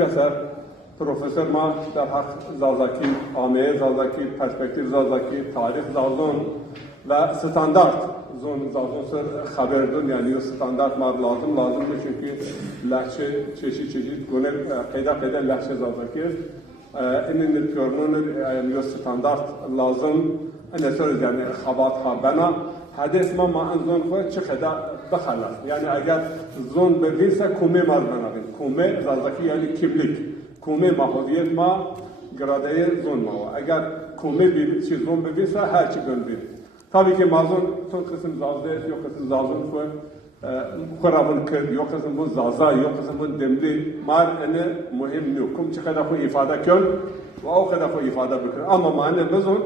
keser Profesör ma در حق زازاکی، آمیه زازاکی، پرسپکتیو زازاکی، تاریخ زازون و استاندارد زون زازون سر خبردون یعنی استاندارد ما لازم بود çünkü لهجه çeşit گونه قیدا لهجه زازاکی اینن پیرنون یعنی استاندارد لازم ان سر yani خبات خبنا حدث ما انزون خود چه خدا بخلاص yani eğer zon bevise kume mazmanabin kume zazaki yani kimlik kume mahudiyet ma gradeye zon ma eğer kume bir şey zon bevise her şey gönbir tabii ki mazon son kısım zazde yok kısım zazon ko kurabın kır yok kısım bu zaza yok kısım bu demli mar ene mühim ne kum çı kadar ko ifade kön ve o kadar ko ifade bikir ama mane bezon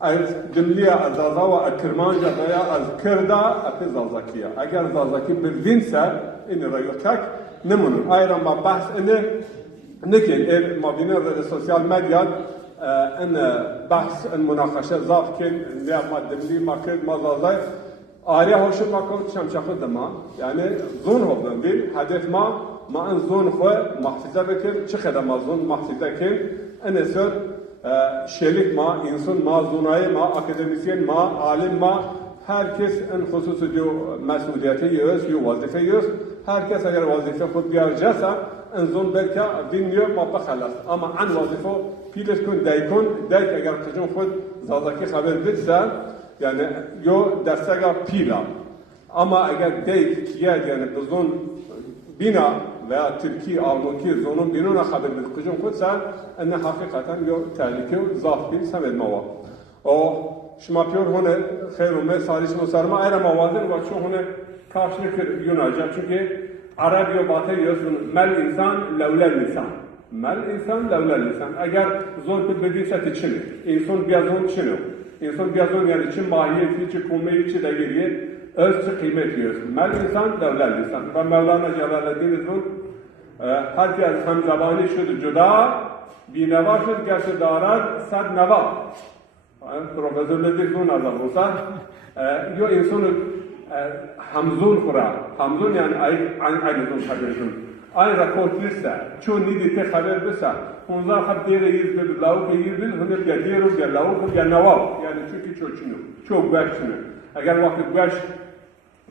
از جمله ازازا و اکرمان جایا از کردا اپی زازاکیه اگر زازاکی بلدین سر این رایوتک نمونن ایران با بحث اینه نکن ما بینر سوسیال مدیا ان بحث ان مناقشه زاف کن یا ما دملی ما کرد ما زازای آریا هوش ما کو شمشخو دما yani زون هودن بیل هدف ما ان زون خو محفظه بکر چه خدمه ما زون محفظه کن ان سر şerik ma, insan ma, zunayı ma, akademisyen ma, alim ma, herkes en hususu diyor mesuliyeti yiyoruz, diyor vazife yiyoruz. Herkes eğer vazife kod diyecekse en zon belki dinliyor ma bakhalas. Ama an vazife piles kun daykun, dayk eğer kıcın kod zazaki haber bitse yani yo destega pila. Ama eğer dayk yani bu zon bina veya Türkiye Avrupa zonun binuna haber bilkıcım kutsa enne hakikaten yo tehlike zaf bin samed mava. O şmapyor hone khairume saliş musarma ayra mavazin ve şu hone karşılık yunacak çünkü Arabiyo batı yazın mel insan levlel lisan. Mel insan levlel lisan. Eğer zor bir bediyse için insan biyazon çinu. İnsan biyazon yani için mahiyeti için kumeyi için de geriye özçü kıymet yiyoruz. Mel insan levlel lisan. Ve Mevlana Celaleddin İzmur herkes hem zabani şudur cüda bineva şudur gerçi darar sad neva. Profesörler zun azam olsa yo insanı hamzun kura. Hamzun yani aynı zun haberin. Aynı rakort liste. Çoğu nidite haber besa. Onlar hep dere yüzde lavuk yüzde hınır ya diyorum ya lavuk ya nevav. Yani çünkü çok çinu. Çok başını. Eğer vakit baş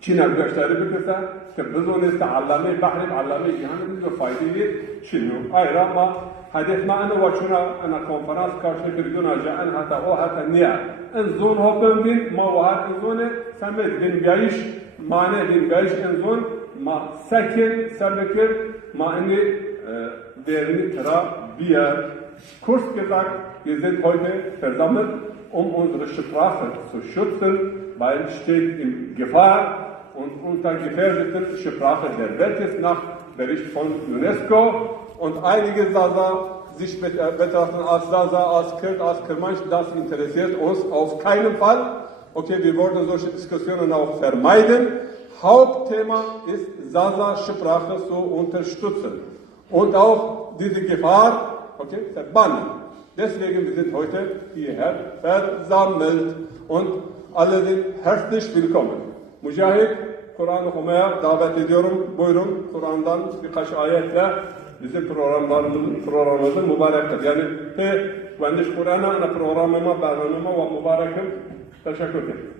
Çin'e göçleri bükürse, ki biz onu allame bahri, allame cihanı biz o faydayı Çin'u. Ayrıca ama hedef ma'ana ve şuna ana konferans karşı kırdığına ca'an hatta o hatta niye? En zon hopun bin ma vahat en zonu samet bin gayiş mane bin gayiş en zon ma sakin sabekir ma inni değerini tera bir yer kurs gesagt, wir sind heute versammelt, unsere Sprache zu schützen, weil steht in Gefahr und unter gefährdeten Sprache der Welt ist nach Bericht von UNESCO und einige Zaza sich betrachten als Zaza, als Kürt, als Kermansch, das interessiert uns auf keinen Fall. Okay, wir wollen solche Diskussionen auch vermeiden. Hauptthema ist Zaza-Sprache zu unterstützen und auch diese Gefahr, okay, verbannen. Deswegen wir sind heute hierher versammelt und alle sind herzlich willkommen. Mücahit, Kur'an okumaya davet ediyorum. Buyurun, Kur'an'dan birkaç ayetle bizim programımızın mübarektir. Yani ben de Kur'an'a programıma, barnamama ve mübarekim teşekkür ederim.